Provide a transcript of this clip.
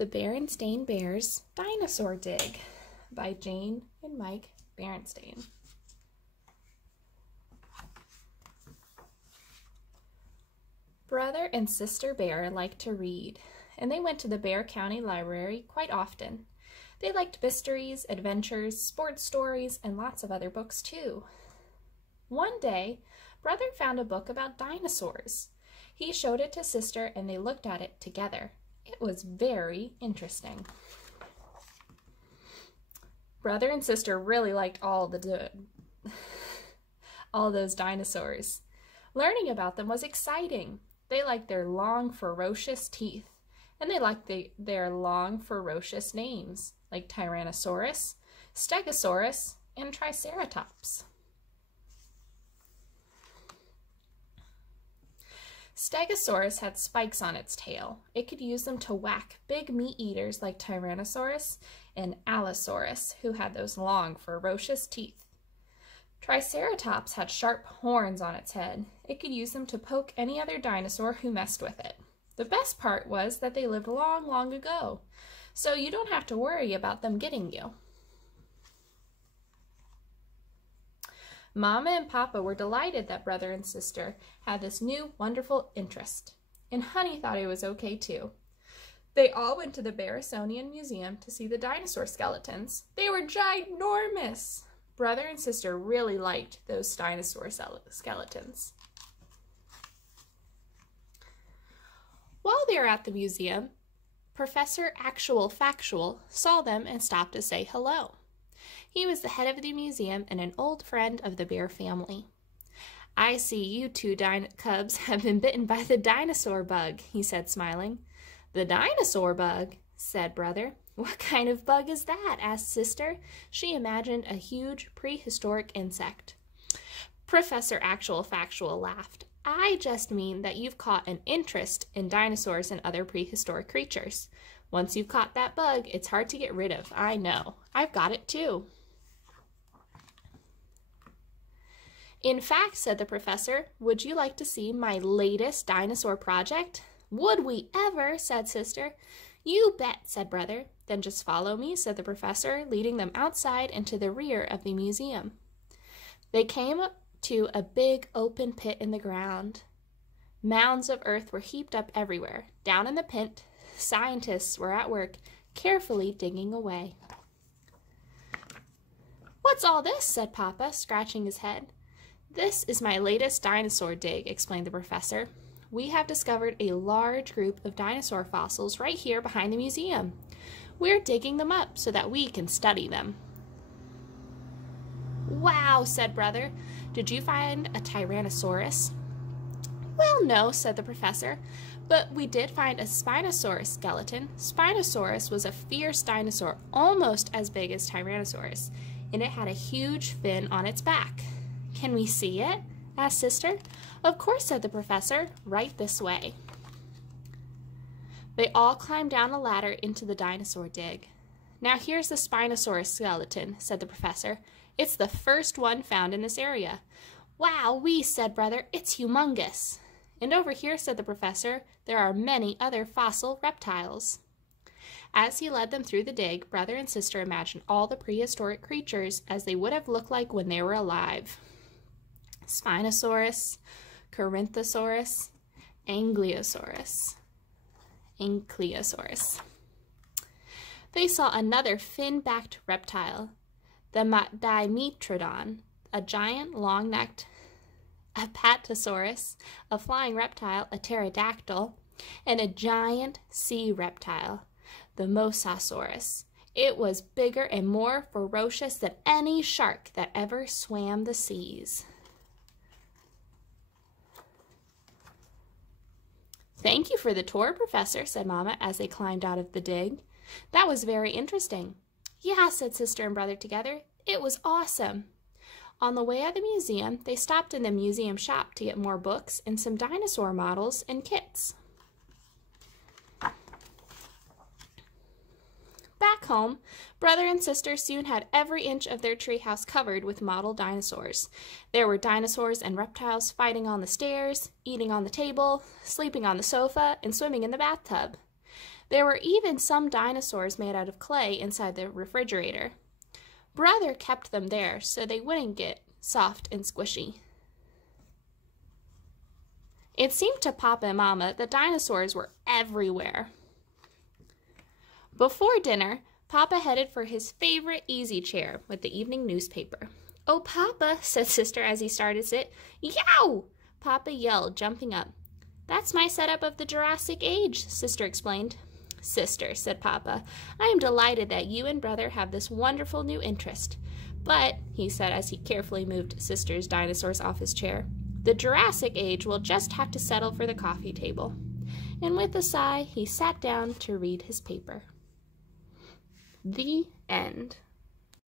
The Berenstain Bears Dinosaur Dig by Jane and Mike Berenstain. Brother and Sister Bear liked to read, and they went to the Bear County Library quite often. They liked mysteries, adventures, sports stories, and lots of other books too. One day, Brother found a book about dinosaurs. He showed it to Sister, and they looked at it together. It was very interesting. Brother and Sister really liked all those dinosaurs. Learning about them was exciting. They liked their long, ferocious teeth, and they liked their long, ferocious names, like Tyrannosaurus, Stegosaurus, and Triceratops. Stegosaurus had spikes on its tail. It could use them to whack big meat eaters like Tyrannosaurus and Allosaurus, who had those long, ferocious teeth. Triceratops had sharp horns on its head. It could use them to poke any other dinosaur who messed with it. The best part was that they lived long, long ago, so you don't have to worry about them getting you. Mama and Papa were delighted that Brother and Sister had this new wonderful interest, and Honey thought it was okay too. They all went to the Berenstain Museum to see the dinosaur skeletons. They were ginormous! Brother and Sister really liked those dinosaur skeletons. While they were at the museum, Professor Actual Factual saw them and stopped to say hello. He was the head of the museum and an old friend of the bear family. "I see you two cubs have been bitten by the dinosaur bug," he said, smiling. "The dinosaur bug?" said Brother. "What kind of bug is that?" asked Sister. She imagined a huge prehistoric insect. Professor Actual Factual laughed. "I just mean that you've caught an interest in dinosaurs and other prehistoric creatures. Once you've caught that bug, it's hard to get rid of. I know. I've got it too." "In fact," said the professor, "would you like to see my latest dinosaur project?" "Would we ever?" said Sister. "You bet," said Brother. "Then just follow me," said the professor, leading them outside into the rear of the museum. They came up to a big open pit in the ground. Mounds of earth were heaped up everywhere. Down in the pit, scientists were at work, carefully digging away. "What's all this?" said Papa, scratching his head. "This is my latest dinosaur dig," explained the professor. "We have discovered a large group of dinosaur fossils right here behind the museum. We're digging them up so that we can study them." "Wow," said Brother. "Did you find a Tyrannosaurus?" "Well, no," said the professor, "but we did find a Spinosaurus skeleton." Spinosaurus was a fierce dinosaur, almost as big as Tyrannosaurus, and it had a huge fin on its back. "Can we see it?" asked Sister. "Of course," said the professor. "Right this way." They all climbed down a ladder into the dinosaur dig. "Now here's the Spinosaurus skeleton," said the professor. "It's the first one found in this area." "Wow-wee," said Brother. "It's humongous." "And over here," said the professor, "there are many other fossil reptiles." As he led them through the dig, Brother and Sister imagined all the prehistoric creatures as they would have looked like when they were alive. Spinosaurus, Corinthosaurus, Ankylosaurus. They saw another fin-backed reptile, the Dimetrodon, a giant long-necked Apatosaurus, a flying reptile, a pterodactyl, and a giant sea reptile, the Mosasaurus. It was bigger and more ferocious than any shark that ever swam the seas. "Thank you for the tour, Professor," said Mama as they climbed out of the dig. "That was very interesting." "Yeah," said Sister and Brother together. "It was awesome." On the way out of the museum, they stopped in the museum shop to get more books and some dinosaur models and kits. Back home, Brother and Sister soon had every inch of their treehouse covered with model dinosaurs. There were dinosaurs and reptiles fighting on the stairs, eating on the table, sleeping on the sofa, and swimming in the bathtub. There were even some dinosaurs made out of clay inside the refrigerator. Brother kept them there so they wouldn't get soft and squishy. It seemed to Papa and Mama that dinosaurs were everywhere. Before dinner, Papa headed for his favorite easy chair with the evening newspaper. "Oh, Papa," said Sister as he started to sit. "Yow!" Papa yelled, jumping up. "That's my setup of the Jurassic Age," Sister explained. "Sister," said Papa, "I am delighted that you and Brother have this wonderful new interest. But," he said as he carefully moved Sister's dinosaurs off his chair, "the Jurassic Age will just have to settle for the coffee table." And with a sigh, he sat down to read his paper. The end.